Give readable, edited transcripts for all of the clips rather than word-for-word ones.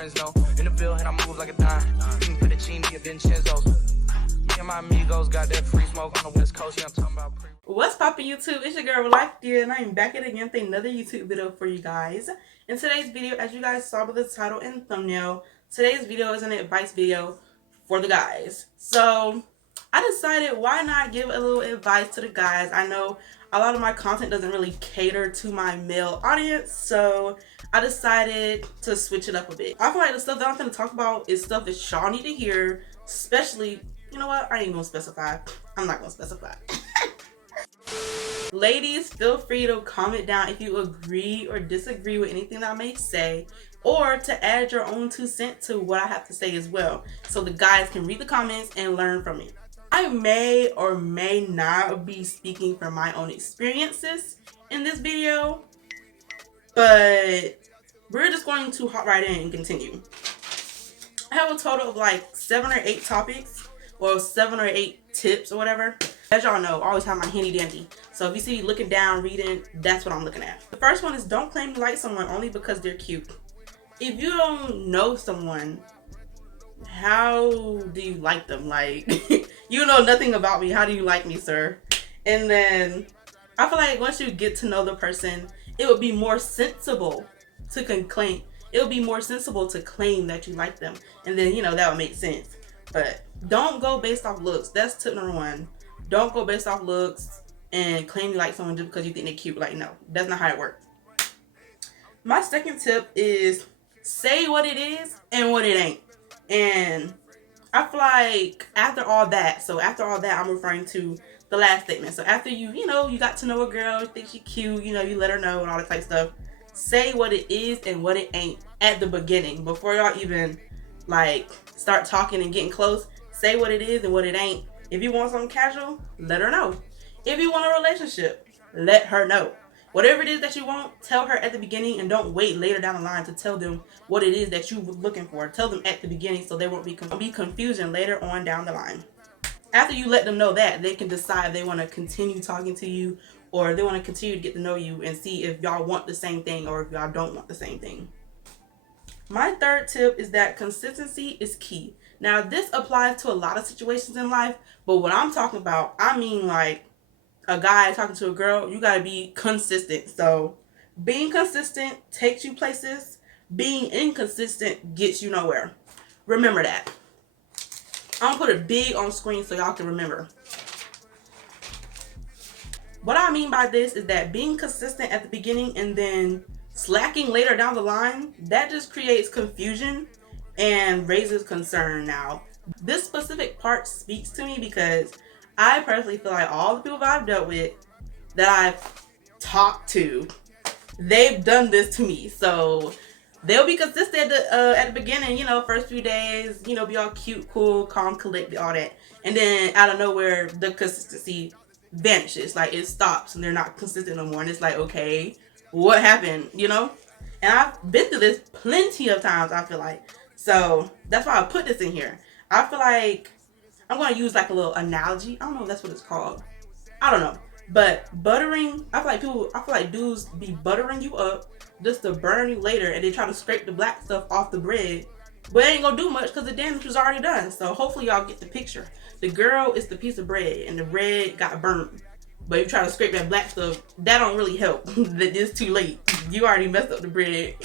friends know. In the bill and I move like a dime. Eating fettuccine at Vincenzo's. Me and my amigos got that free smoke on the West Coast. Yeah, I'm talking about What's poppin' YouTube? It's your girl Life Dear, and I'm back at it again with another YouTube video for you guys. In today's video, as you guys saw by the title and thumbnail, today's video is an advice video for the guys. So I decided, why not give a little advice to the guys? I know a lot of my content doesn't really cater to my male audience, so I decided to switch it up a bit. I feel like the stuff that I'm going to talk about is stuff that y'all need to hear, especially, you know what, I ain't gonna specify. I'm not gonna specify. Ladies, feel free to comment down if you agree or disagree with anything that I may say, or to add your own 2 cents to what I have to say as well, so the guys can read the comments and learn from me. I may or may not be speaking from my own experiences in this video, but we're just going to hop right in and continue. I have a total of like 7 or 8 topics, or 7 or 8 tips or whatever. As y'all know, I always have my handy dandy. So if you see me looking down, reading, that's what I'm looking at. The first one is, don't claim to like someone only because they're cute. If you don't know someone, how do you like them? Like, you know nothing about me. How do you like me, sir? And then I feel like once you get to know the person, it would be more sensible to claim. It would be more sensible to claim that you like them. And then, you know, that would make sense. But don't go based off looks. That's tip number 1. Don't go based off looks and claim you like someone just because you think they're cute. Like, no, that's not how it works. My second tip is, say what it is and what it ain't. And I feel like after all that, I'm referring to the last statement. So after you know, you got to know a girl, you think she's cute, you know, you let her know and all that type of stuff. Say what it is and what it ain't at the beginning, before y'all even like start talking and getting close. Say what it is and what it ain't. If you want something casual, let her know. If you want a relationship, let her know. Whatever it is that you want, tell her at the beginning, and don't wait later down the line to tell them what it is that you were looking for. Tell them at the beginning so there won't be confusion later on down the line. After you let them know that, they can decide if they want to continue talking to you, or they want to continue to get to know you and see if y'all want the same thing or if y'all don't want the same thing. My third tip is that consistency is key. Now, this applies to a lot of situations in life, but what I'm talking about, I mean like a guy talking to a girl, you gotta be consistent. So being consistent takes you places. Being inconsistent gets you nowhere. Remember that. I'm gonna put it big on screen so y'all can remember. What I mean by this is that being consistent at the beginning and then slacking later down the line, that just creates confusion and raises concern. Now, this specific part speaks to me because I personally feel like all the people that I've dealt with, that I've talked to, they've done this to me. So they'll be consistent at the beginning, you know, first few days, you know, be all cute, cool, calm, collected, all that. And then out of nowhere, the consistency vanishes. Like, it stops and they're not consistent no more. And it's like, okay, what happened, you know? And I've been through this plenty of times, I feel like. So that's why I put this in here. I feel like I'm going to use like a little analogy. I don't know if that's what it's called. I don't know. But buttering, I feel like dudes be buttering you up just to burn you later, and they try to scrape the black stuff off the bread. But it ain't going to do much because the damage was already done. So hopefully y'all get the picture. The girl is the piece of bread and the bread got burnt. But if you try to scrape that black stuff, that don't really help. That it's too late. You already messed up the bread.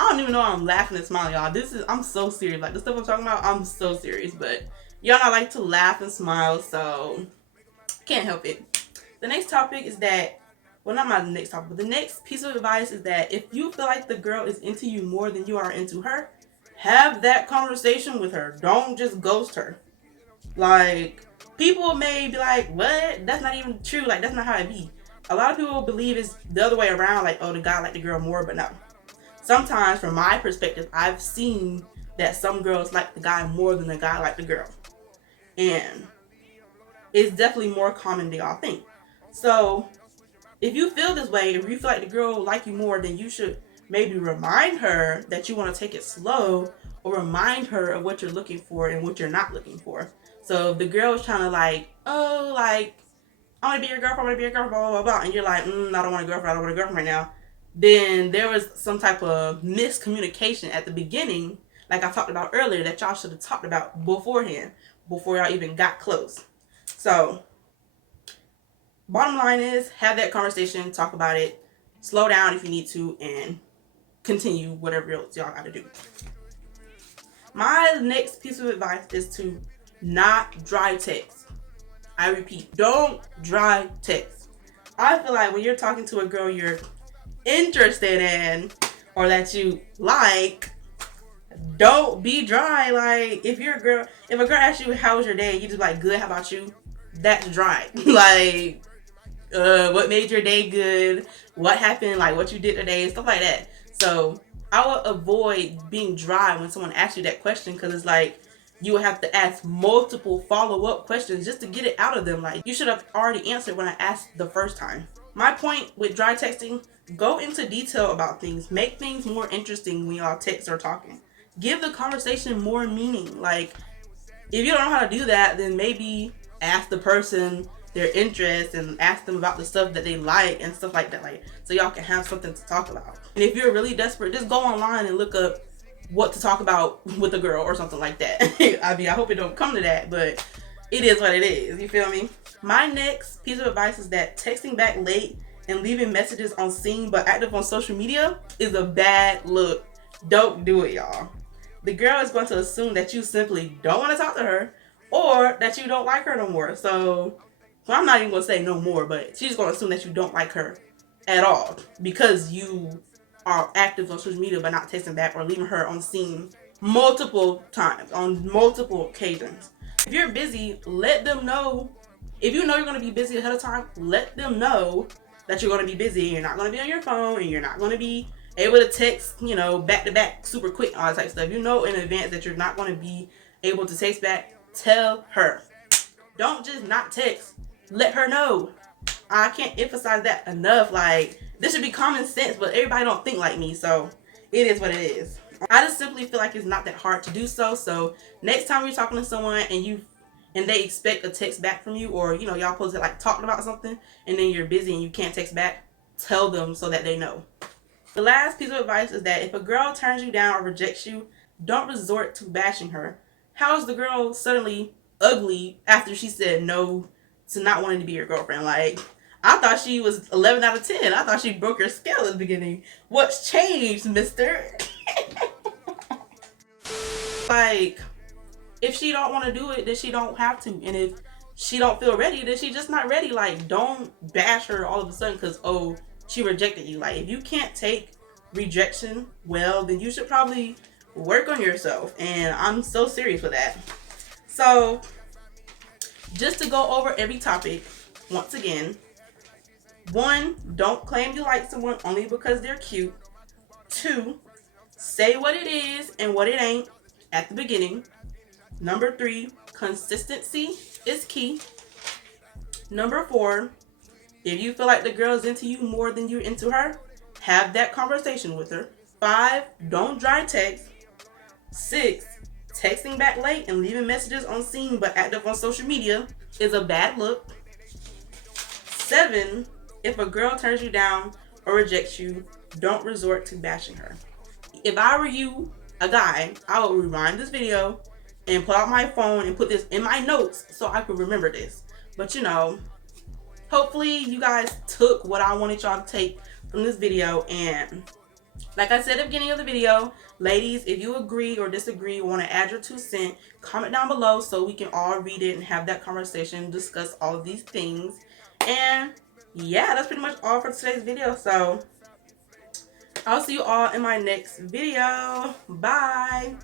I don't even know why I'm laughing and smiling, y'all. I'm so serious. Like, the stuff I'm talking about, I'm so serious. But y'all know I like to laugh and smile, so can't help it. The next topic is that, well, not my next topic, but the next piece of advice is that if you feel like the girl is into you more than you are into her, have that conversation with her. Don't just ghost her. Like, people may be like, what? That's not even true. Like, that's not how it be. A lot of people believe it's the other way around. Like, oh, the guy like the girl more, but no. Sometimes, from my perspective, I've seen that some girls like the guy more than the guy like the girl. And it's definitely more common than y'all think. So, if you feel this way, if you feel like the girl like you more, then you should maybe remind her that you want to take it slow, or remind her of what you're looking for and what you're not looking for. So, if the girl is trying to like, oh, like, I want to be your girlfriend, blah, blah, blah, blah, and you're like, I don't want a girlfriend right now. then there was some type of miscommunication at the beginning, like I talked about earlier, that y'all should have talked about beforehand, before y'all even got close. So, bottom line is, have that conversation, talk about it, slow down if you need to, and continue whatever else y'all got to do. My next piece of advice is to not dry text. I repeat, don't dry text. I feel like when you're talking to a girl you're interested in or that you like, don't be dry. Like, if a girl asks you how was your day, you just like, good, how about you? That's dry. Like, what made your day good? What happened? Like, what you did today? Stuff like that. So I would avoid being dry when someone asks you that question, because it's like you would have to ask multiple follow-up questions just to get it out of them. Like, you should have already answered when I asked the first time. My point with dry texting, go into detail about things. Make things more interesting when y'all text or talking. Give the conversation more meaning. Like, if you don't know how to do that, then maybe ask the person their interests and ask them about the stuff that they like and stuff like that, like, so y'all can have something to talk about. And if you're really desperate, just go online and look up what to talk about with a girl or something like that. I mean, I hope it don't come to that, but it is what it is. You feel me? My next piece of advice is that texting back late and leaving messages on seen but active on social media is a bad look. Don't do it, y'all. The girl is going to assume that you simply don't want to talk to her, or that you don't like her no more. So, well, I'm not even going to say no more, but she's going to assume that you don't like her at all because you are active on social media but not texting back or leaving her on scene multiple times, on multiple occasions. If you're busy, let them know. If you know you're going to be busy ahead of time, let them know that you're going to be busy. You're not going to be on your phone, and you're not going to be able to text, back to back super quick, all that type of stuff. You know in advance that you're not going to be able to text back, tell her. Don't just not text. Let her know. I can't emphasize that enough. Like, this should be common sense, but everybody don't think like me, so it is what it is. I just simply feel like it's not that hard to do so. So next time you're talking to someone and they expect a text back from you, or y'all supposed to like talking about something and then you're busy and you can't text back, tell them so that they know. The last piece of advice is that if a girl turns you down or rejects you, don't resort to bashing her. How is the girl suddenly ugly after she said no to not wanting to be your girlfriend? Like, I thought she was 11 out of 10. I thought she broke your scale at the beginning. What's changed, mister? Like, if she don't want to do it, then she don't have to. And if she don't feel ready, then she just not ready. Like, don't bash her all of a sudden because, oh, she rejected you. Like, if you can't take rejection well, then you should probably work on yourself. And I'm so serious with that. So, just to go over every topic once again. 1, don't claim you like someone only because they're cute. 2, say what it is and what it ain't at the beginning. Number 3, consistency is key. Number 4, if you feel like the girl's into you more than you're into her, have that conversation with her. 5, don't dry text. 6, texting back late and leaving messages on seen but active on social media is a bad look. 7, if a girl turns you down or rejects you, don't resort to bashing her. If I were you, a guy, I would rewind this video and pull out my phone and put this in my notes so I could remember this. But hopefully you guys took what I wanted y'all to take from this video. And like I said at the beginning of the video, ladies, if you agree or disagree, want to add your 2 cents, comment down below so we can all read it and have that conversation, discuss all of these things. And yeah, that's pretty much all for today's video. So I'll see you all in my next video. Bye.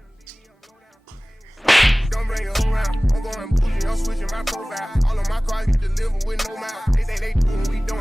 Don't bring it around. I'm going bougie. I'm switching my profile. All of my cars get delivered with no mouth. They think they do, we don't.